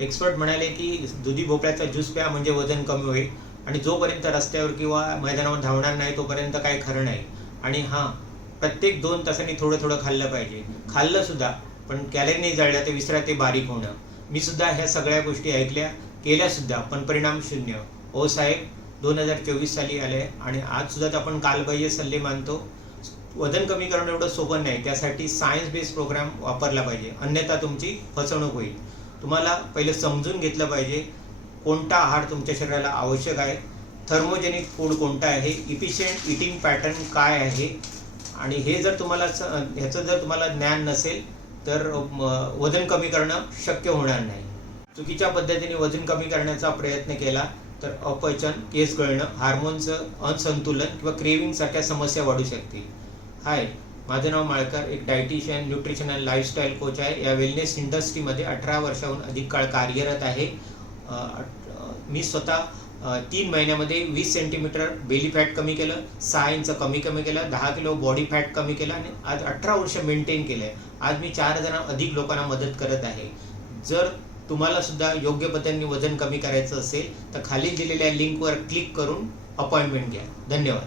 Expert म्हणाले की दुधी भोपळ्याचा ज्यूस प्या म्हणजे वजन कमी होईल आणि जोपर्यंत रस्त्यावर किंवा मैदानावर धावणार नाही तोपर्यंत काही खरं नाही. आणि हां, प्रत्येक 2 तासांनी थोडं थोडं खाल्लं पाहिजे. खाल्लं सुद्धा, पण कॅलरी नाही जळल्या ते विसरा ते बारीक होणं. मी सुद्धा ह्या सगळ्या गोष्टी ऐकल्या, केल्यासुद्धा, पण परिणाम शून्य. ओ साहेब, 2024 साली आले आणि आजसुद्धा आपण कालबाह्य सल्ले मानतो. वजन कमी करणं एवढं सोपं नाही. त्यासाठी सायन्स बेस्ड प्रोग्राम वापरला पाहिजे, अन्यथा तुमची फसवणूक होईल. तुम्हाला पहिलं समजून घेतलं पाहिजे कोणता आहार तुमच्या शरीराला आवश्यक आहे, थर्मोजेनिक फूड कोणतं आहे, इफिशियंट इटिंग पॅटर्न काय आहे. आणि हे जर तुम्हाला ह्याचं जर तुम्हाला ज्ञान नसेल तर वजन कमी करणं शक्य होणार नाही. चुकीच्या पद्धतीने वजन कमी करण्याचा प्रयत्न केला तर अपचन, केस गळणं, हार्मोनचं असंतुलन किंवा क्रेविंग सारख्या समस्या वाढू शकतील. हाय, माझं नाव माळकर, एक dietitian, nutrition and lifestyle coach आहे. या वेलनेस इंडस्ट्रीमध्ये 18 वर्षाहून अधिक काळ कार्यरत आहे. मी स्वतः 3 महिन्यामध्ये 20 सेंटीमीटर बेली फॅट कमी केलं, 6 इंच कमी केलं, 10 किलो बॉडी फॅट कमी केलं आणि आज 18 वर्ष मेंटेन केलं आहे. आज मी 4,000 अधिक लोकांना मदत करत आहे. जर तुम्हाला सुद्धा योग्य पद्धतीने वजन कमी करायचं असेल तर खाली दिलेल्या लिंकवर क्लिक करून अपॉइंटमेंट घ्या. धन्यवाद.